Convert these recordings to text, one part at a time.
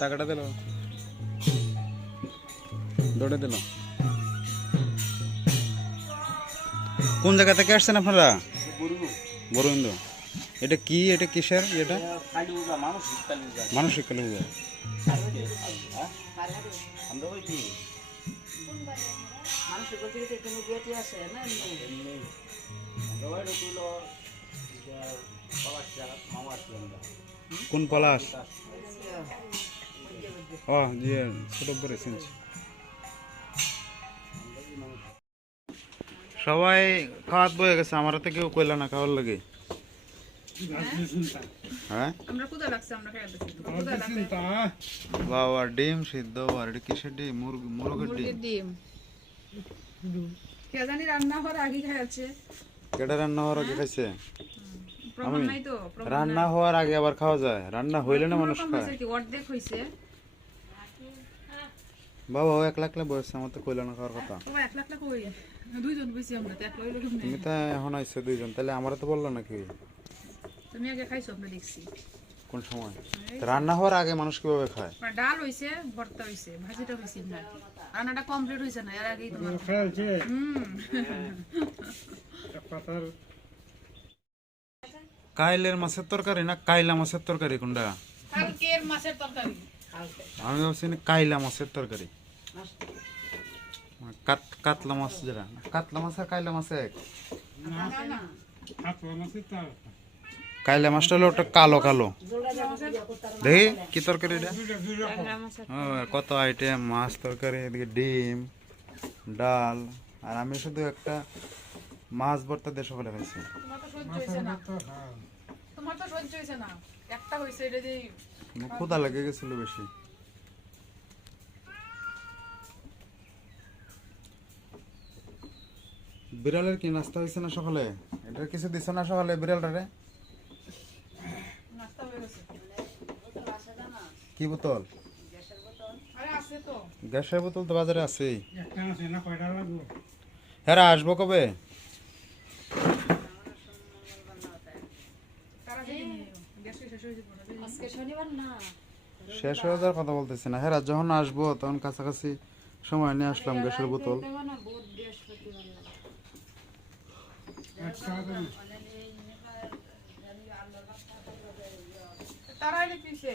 টাকাটা দিল, দৌড়ে দিল। কোন জায়গা থেকে আসছেন আপনারা? বরুন্দ। এটা কি, এটা কিসের? এটা মানসিক কালী পূজা। কোন পলাশ? ও জি, ছোট করে শুনছি। সবাই খাওয়াত বয়ে গেছে, আমার হাতে কেউ কইলা না খাওয়ার লাগে। হ্যাঁ বাবা, ডিম সিদ্ধ। আর এটা কিসের ডিম? মুরগির ডিম। কে জানি রান্না হওয়ার আগে খাইছে। কেডা রান্না হওয়ার আগে খাইছে? আমি রান্না হওয়ার আগে আবার খাওয়া যায়? রান্না হইলে না মানুষ খায়। অর্ধেক হইছে বাবা, ও 1 লাখ বয়স, আমার তো কইলা না খাওয়ার কথা। বাবা 1 লাখ কই? দুইজন বইছি আমরা, তো এক লইলো কেমনে? তুমি তো এখন আইছো দুইজন, তাহলে আমারে তো বললো নাকি? তুমি আগে খাইছো? আমরা দেখছি। কোন সময়? রান্না হওয়ার আগে মানুষ কিভাবে খায়? ডাল হইছে, ভর্তা হইছে, ভাজিটা হইছে না, রান্নাটা কমপ্লিট হইছে না, এর আগেই তোমার খাইছে। কাইলের মাছের তরকারি না কাইলা মাছের তরকারি কোনটা? কালকের মাছের তরকারি। আমি ভাবছি কাইলা মাছের তরকারি। কাতলা মাছ যেটা, কাতলা মাছ আর কাইলা মাছ এক? কাইলা মাছটা হলো ওটা কালো কালো। দেখি কি তরকারি এটা? কত আইটেম, মাছ তরকারি, এদিকে ডিম, ডাল, আর আমি শুধু একটা মাছ ভর্তা দিয়ে সকালে খাইছি। তোমার তো সহ্য হইছে না, একটা হইছে, এটা দিয়ে ক্ষুধা লেগে গেছিল বেশি। বিড়ালের কি নাস্তা হয়েছে না সকালে? এটা কিছু দিছ না সকালে বিড়ালটারে? নাস্তা হয়ে গেছে। কি বোতল? আরে আছে তো, গ্যাসের বোতল তো বাজারে আছেই। একটা আছে না, কয়টা লাগবে? হ্যাঁ, আসবো কবে? তারা দিয়ে নিও, গ্যাস শেষ হয়ে যাবে আজকে শনিবার না। শেষ হয়ে যাওয়ার কথা বলতেছি না, হ্যাঁ যখন আসবো তখন কাছাকাছি সময় নিয়ে আসলাম গ্যাসের বোতল। তারা এলে কিসে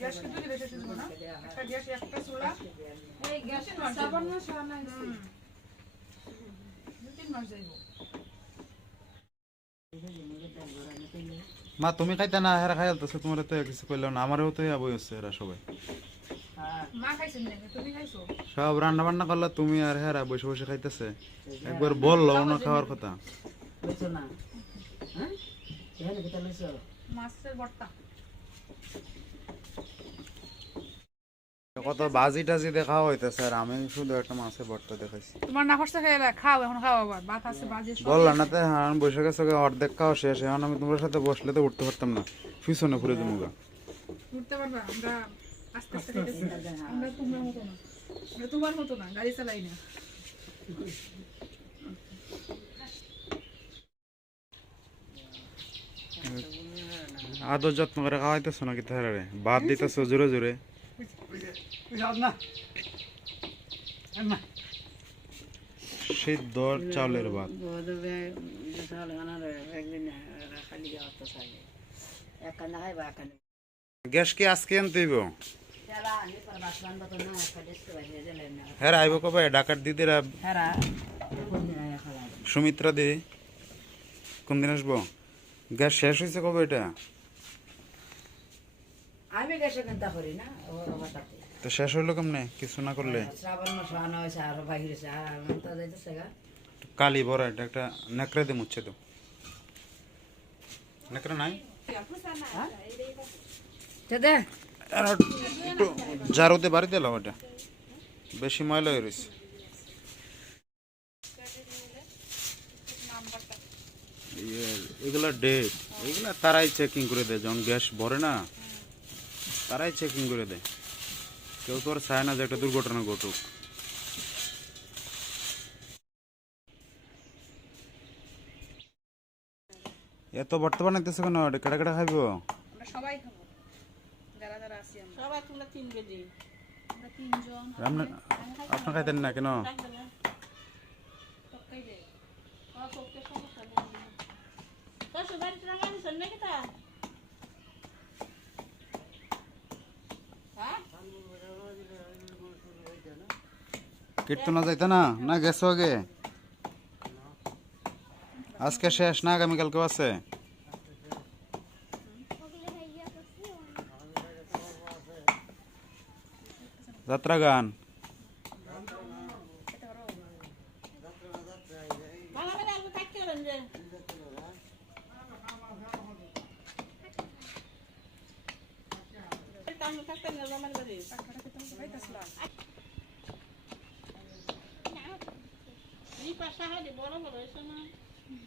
গ্যাস কি দুই রেখে ছিল না, একটা গ্যাস একটা চুলা, এই গ্যাস সাবান না সানা আছে, 2-3 মাস যাইবো। মা তুমি খাইতে না, হেরা খাই আলতেছে, তোমার তো কিছু কইলো না, আমারও তো বই হচ্ছে এরা সবাই। মা খাইছেন নাকি তুমি খাইছো? সব রান্না বান্না করলা তুমি, আর হেরা বসে বসে খাইতেছে। একবার বললো না খাওয়ার কথা। মাছের ভর্তা। কত বাজি টাজি দেখাও হইতেছে, আর আমি শুধু একটা মাছের ভর্তা দেখাইছি। তোমার না কষ্ট খেয়ে খাও, এখন খাও, আবার ভাত আছে, বাজে সব বললাম না তো, হ্যাঁ আমি বসে গেছে, অর্ধেক খাওয়া শেষ। এখন আমি তোমার সাথে বসলে তো উঠতে পারতাম না, পিছনে ঘুরে জমুগা। উঠতে পারবা? আমরা আস্তে আস্তে খাইতেছি, আমরা তোমার মতো না, আমরা তোমার মতো না, গাড়ি চালাই না। আদর যত্ন করে খাওয়াইতেছো নাকি তাহলে? ভাত দিতেছো জোরে জোরে। সিদ্ধ চাউলের ভাত। গ্যাস কি আজকে আনতে হইব? হ্যাঁ আইব কবে? ডাকার দিদিরা, সুমিত্রা দিদি কোন দিন আসবো? গ্যাস শেষ হয়েছে কবে? এটা আমি গ্যাসে চিন্তা করি না, তো শেষ হইলো কেমনে কিছু না করলে? শ্রাবণ মাস আনা হয়েছে, আরো বাহির হয়েছে, আর আমার তো যাইতেছে গা। কালি বড় এটা একটা নেকড়ে দিয়ে মুচ্ছে তো, নেকড়ে নাই একটু জারুতে বাড়িতে এলাম, ওটা বেশি ময়লা হয়ে রয়েছে। এগুলা ডেট, এগুলা তারাই চেকিং করে দেয়, যখন গ্যাস ভরে না তারাই চেকিং করে দেয়। কেউ তো আর চায় না যে একটা দুর্ঘটনা ঘটুক। এত বর্তমানে কেন? কেটা কেটা খাইব? আমরা সবাই খাবো, যারা যারা আছি আমরা। সবাই তোমরা 3 কেজি আমরা তিনজন আপনার আপনার খাইতেন না কেন তক্কাই দে কীর্তনা যাইতে না না গেছো আগে আজকে শেষ না আগামীকালকেও আছে যাত্রা গান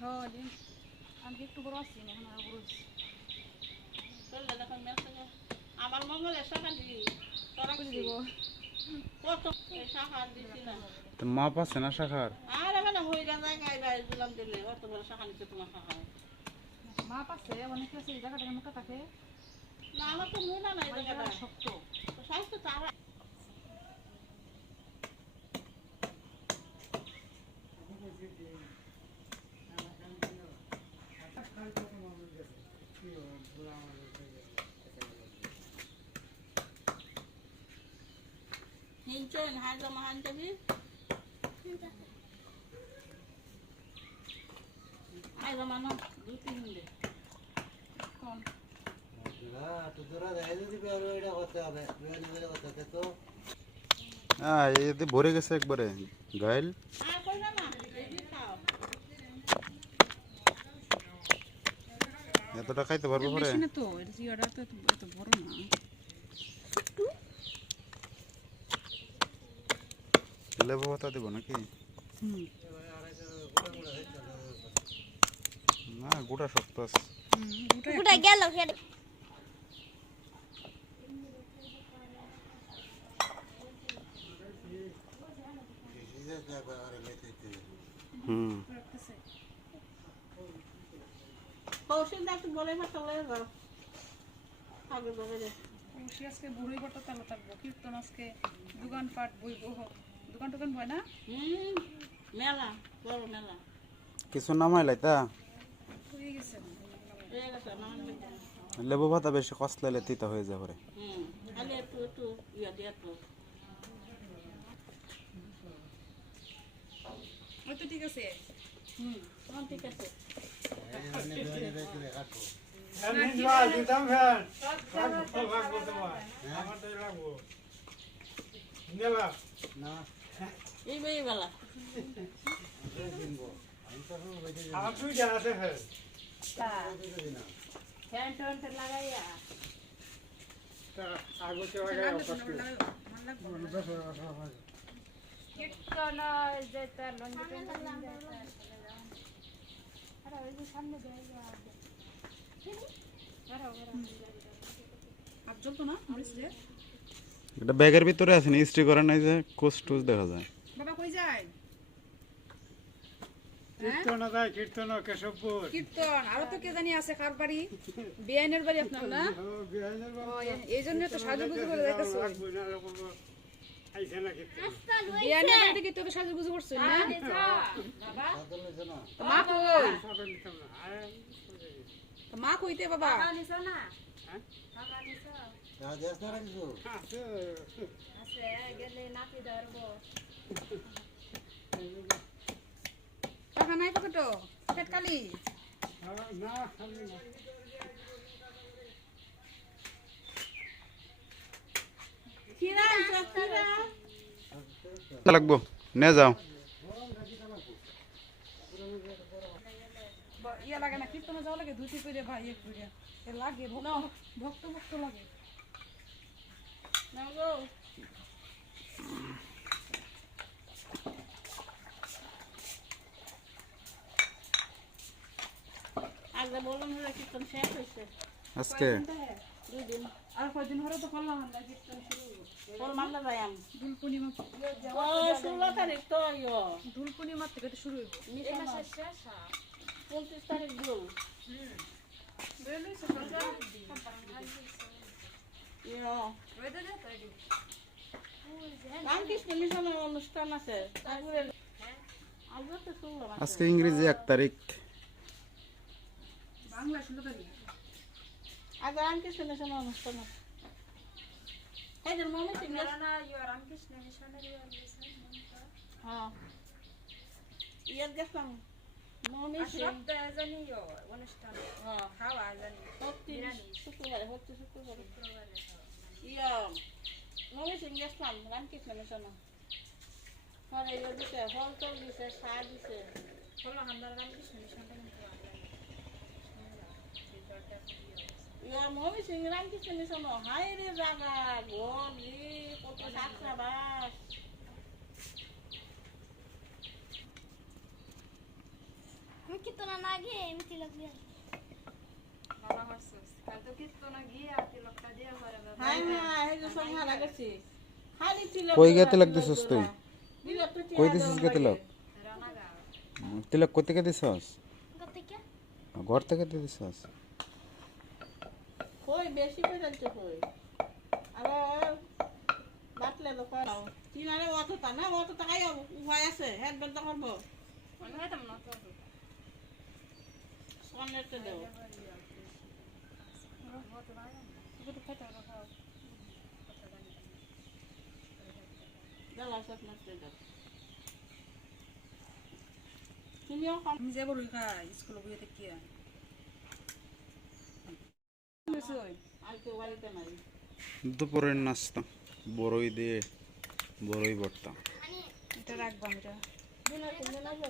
হ্যাঁ দিন আমি একটু বড় আছি না এখন আরো বড় হচ্ছি আমার মঙ্গল শাখা দিবি তোরা কি দিব কত শাখা দিছি না তো মাপ আছে না শাখার আরে মানে হইরা জায়গায় গায়ে দিলাম দিলে অত বড় শাখা নিতে তোমার শাখা মা পাশে অনেক আছে এই জায়গাটা মোটা থাকে না আমার তো মনে নাই জায়গাটা শক্ত তো স্বাস্থ্য তারা Hincuin, haja mahan tadi. Ayo mana? Duti hindi. কোন হ্যাঁ এতে ভরে গেছে একবারে গাইল Ah, kau mana? Jadi tahu. এতটা খাইতে পারবো পরে বেশি না তো এটা জিওটা তো এত বড় না লেবু পাতা দেবো নাকি হুম না গোটা শক্ত আছে গোটা গেল খেয়ে হুম Kau sih dah tu boleh macam lewat. Aku boleh deh. খুশি আজকে বুড়োই বটা তালো থাকবো কীর্তন আজকে দোকান পাট বইব দোকান টোকান হয় না Mela, baru mela. কিছু নামাই লাইতা হয়ে গেছে Eh, kata nama dia. লেবু পাতা বেশি কষলাইলে তিতা হয়ে যায় পরে Ada tu, ya dia tu. ওই তো ঠিক আছে Nanti kasih. Ibu lah. Jangan tonton lagi ya. কীর্তন যেতে লঞ্জন আরে ওই সামনে দেয় হাত জ্বলতো না মরিস রে এটা ব্যাগের ভিতরে আছে না ইস্ত্রি করা নাই যে কোষ টুস দেখা যায় বাবা কই যায় কীর্তন যায় কীর্তন কেশবপুর কীর্তন আরো তো কে জানি আছে কার বাড়ি বিআইনের বাড়ি আপনার না এই জন্য তো সাজুগুজু করে যাইতেছো বিআইনের বাড়িতে কি তো সাজুগুজু করছো না তো মা কই তো মা কইতে বাবা আছে গেলে নাতি ধরবো টাকা নাই পকেটো পেটকালি Kira, kira. লাগবো নে যাও ইয়া লাগে না কীর্তনে যাওয়া লাগে ধুতি করে ভাই এক করে এ লাগে ভক্ত ভক্ত লাগে Nago. Agak bolong lagi kীর্তন শেষ হইছে আজকে 2 দিন আর কয়দিন হরে তো করলাম আমরা কীর্তন শুরু পর মানলা যাইম দুল পূর্ণিমা ও 16 তারিখ তো ইয়ো দুল পূর্ণিমা থেকে তো শুরু হইব এই মাসের শেষ 29 তারিখ দুল রামকৃষ্ণ মিশনের অনুষ্ঠান আছে তারপরে আজকে তো শুনলাম আছে। আজকে ইংরেজি 1 তারিখ। বাংলা 16 তারিখ। আজ রামকৃষ্ণ মিশনের অনুষ্ঠান আছে। এই যে মমি সিং রামকৃষ্ণ মিশনের হ্যাঁ ইয়ার গেছিলাম মমি সিং সপ্তাহে জানি অনুষ্ঠান হ্যাঁ খাওয়া জানি হচ্ছে শুক্রবারে ইয়া মমি সিং গেছিলাম রামকৃষ্ণ মিশনে পরে ইয়ে দিছে ফল টল দিছে সার দিছে হলো আমরা রামকৃষ্ণ মিশনটা কিন্তু ইয়া মমি সিং রামকৃষ্ণ মিশন হাই রে জায়গা ঘর কত সাতটা বাস আমি কি তো না গিয়ে আমি তিলক দিয়ে বাবা হাসছস কাল তো কীর্তন গিয়ে তিলকটা দিয়ে ঘরে বাবা হাই হ্যাঁ এই যে সব হারা গেছে খালি তিলক কই গে তিলক দিছস তুই? তিলক তো কই দিছিস গে তিলক? রানাগা তিলক কই থেকে দিছস? কত কে ঘর থেকে দিছস? কই বেশি করে যাচ্ছে কই আর বাটলে তো পাও তিনারে অত টাকাই উপায় আছে হেড বেদ করব আমি হয়তো না তো সনেতে দেও গুড খেতে খাও দাও সব নষ্ট দাও তুমিও খাও আমি যাব রইকা স্কুল বইতে কি আর কেউ বাড়িতে নাই দুপুরের নাস্তা বড়ই দিয়ে বড়ই ভর্তা। এটা রাখবা আমরা দিনে 3 দিন আগে